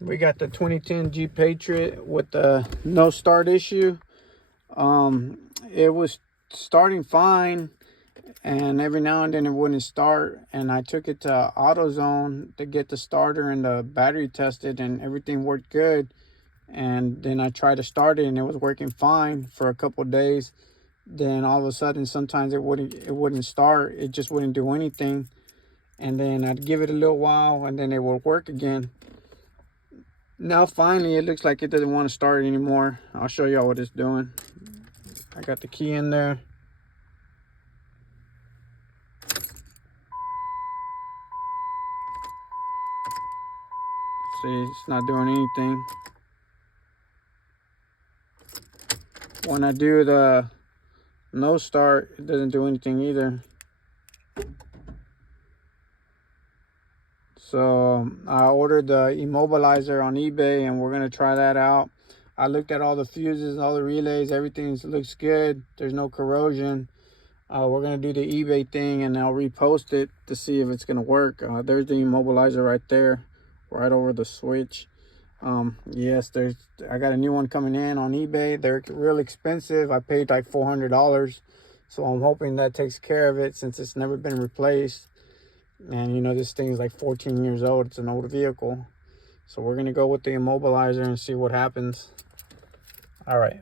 We got the 2010 Jeep Patriot with the no start issue. It was starting fine, and every now and then it wouldn't start, and I took it to AutoZone to get the starter and the battery tested, and everything worked good. And then I tried to start it and it was working fine for a couple of days. Then all of a sudden, sometimes it wouldn't start. It just wouldn't do anything. And then I'd give it a little while and then it would work again. Now finally it looks like it doesn't want to start anymore. I'll show y'all what it's doing. I got the key in there. See, it's not doing anything. When I do the no start, it doesn't do anything either. So I ordered the immobilizer on eBay and we're gonna try that out. I looked at all the fuses, all the relays, everything looks good. There's no corrosion. We're gonna do the eBay thing and I'll repost it to see if it's gonna work. There's the immobilizer right there, right over the switch. Yes, I got a new one coming in on eBay. They're real expensive. I paid like $400, so I'm hoping that takes care of it since it's never been replaced. And you know, this thing is like 14 years old. It's an old vehicle. So we're gonna go with the immobilizer and see what happens. All right.